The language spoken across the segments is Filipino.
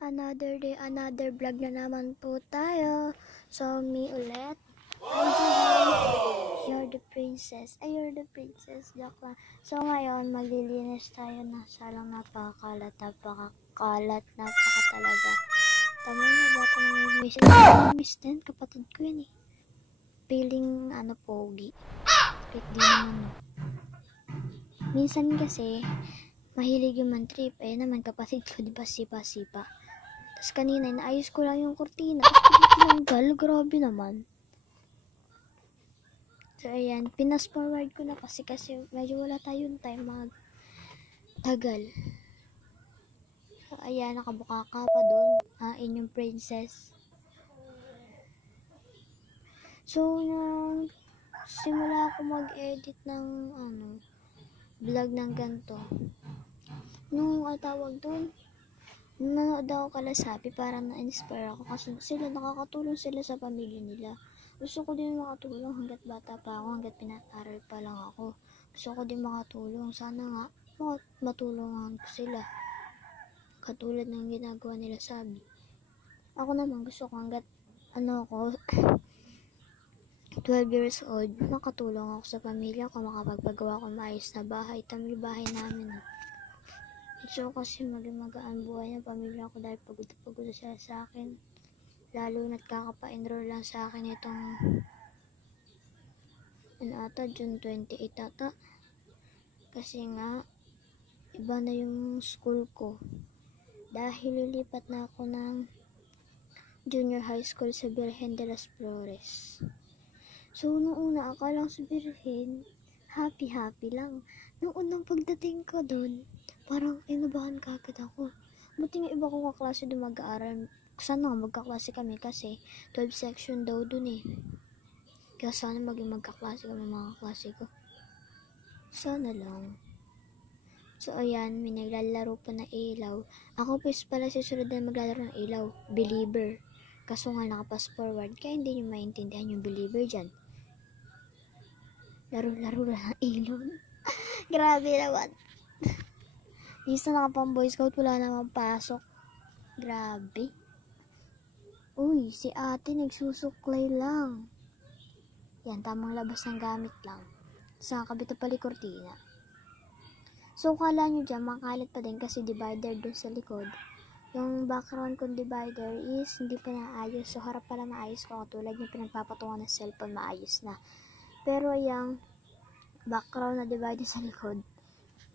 Another day, another vlog na naman po tayo. So, me ulit. You're the princess. Ay, you're the princess. Joke lang. So, ngayon, maglilinis tayo ng salang napakakalat talaga. Tama niyo, baka namimiss. Namimiss din, kapatid ko yan eh. Feeling, pogi. Kahit di naman. Minsan kasi, mahilig yung man-trip. Ayun naman, kapatid ko, di ba, sipa-sipa. Tapos kanina, naayos ko lang yung kurtina. Tapos tinanggal, grabe naman. So, ayan, pinas-forward ko na kasi medyo wala tayong time magtagal. So, ayan, nakabuka ka pa doon. Inyong princess. So, simula ako mag-edit ng, vlog ng ganito. Nung, tawag doon, nanood ako kala Sabi, parang na-inspire ako kasi sila nakakatulong sila sa pamilya nila. Gusto ko din makatulong hanggat bata pa ako, hanggat pinag-aral pa lang ako. Gusto ko din makatulong. Sana nga matulungan ko sila. Katulad ng ginagawa nila Sabi. Ako naman gusto ko hanggat 12 years old, makatulong ako sa pamilya ko, makapagpagawa ko maayos na bahay. Tamang bahay namin. Gusto ko kasi maging magaan buhay ng pamilya ko dahil pagod sila sa akin. Lalo na't kakapa-enroll lang sa akin itong June 28 ata. Kasi nga, iba na yung school ko. Dahil lilipat na ako ng junior high school sa Virgen de las Flores. So, noong una, akala ko sa Virgen, happy lang. Noong unang pagdating ko doon, parang inabahan kagad ako. Buti nga iba kong kaklase doon mag-aaral. Sana magkaklase kami kasi 12 section daw doon eh. Kaya sana maging magkaklase kami mga kaklase ko. Sana lang. So ayan, may naglalaro pa na ilaw. Ako pala susunod na maglalaro ng ilaw. Believer. Kaso nga nakapass forward kaya hindi nyo maintindihan yung believer dyan. Laro-laro lang ng ilaw. Grabe naman. Isa nakapang boy scout, wala namang pasok. Grabe. Uy, si ate nagsusuklay lang. Yan, tamang labas ng gamit lang. Sa kabito pala kortina. So, kala nyo dyan, makalit pa din kasi divider doon sa likod. Yung background kong divider is hindi pa naayos. So, harap pala maayos ko. Katulad yung pinagpapatungan ng cellphone, maayos na. Pero yung background na divider sa likod,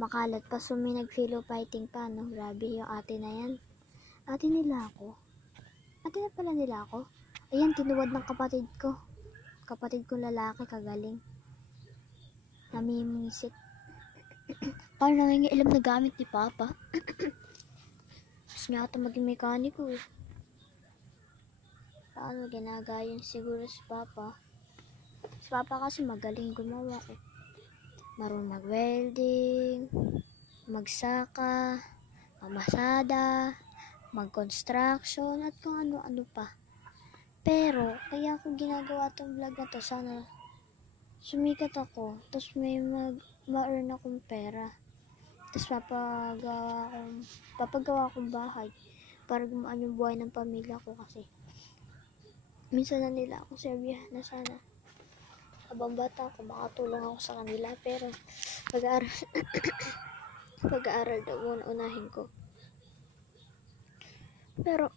makalat pa. So, may nag-philo fighting pa, no? Grabe yung ate na yan. Ate nila ako. Ate na pala nila ako. Ayan, tinuwad ng kapatid ko. Kapatid ko lalaki, kagaling. Namimisit. Parang nangingialam na gamit ni Papa. Gusto niya ata maging mekaniko eh. Paano ginagayon siguro si Papa? Si Papa kasi magaling gumawa eh. Marunong mag-welding, magsaka, mamasada, mag-construction, at kung ano-ano pa. Pero, kaya ako ginagawa tong vlog na to, sana sumikat ako, tapos may ma-earn akong pera. Tapos papagawa akong bahay para gumaan yung buhay ng pamilya ko kasi. Minsan na nila ako sabihan na sana habang bata ako makatulong ako sa kanila, pero pag-aaral daw muna unahin ko. Pero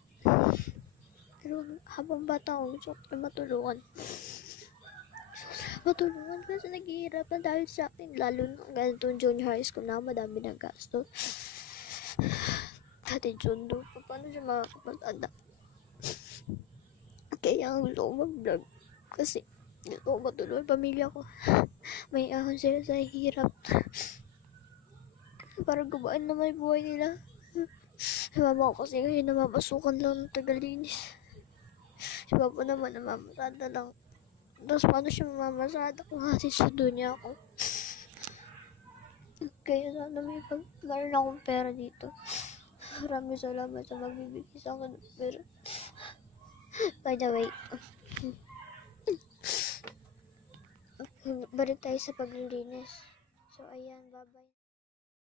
habang bata ako gusto ko na matulungan kasi naghihirapan dahil sa akin, lalo nung ganitong junior high school na madami ng gasto. Dati sundo pa, paano siya makakapag-anak? Kaya gusto ko mag-vlog kasi gusto ko matulungan pamilya ko. May ahon sila sa hirap para gumaan na may buhay nila. Si mama ko kasi ngayon namamasukan lang ng tagalinis. Si papa naman namamasada lang. Tapos paano siya mamamasada kung hati sundo niya ako? Kaya sana meron akong pera dito. Maraming salamat sa magbibigay sa akin ng pera. By the way, balik tayo sa paglilinis. So ayan, bye-bye.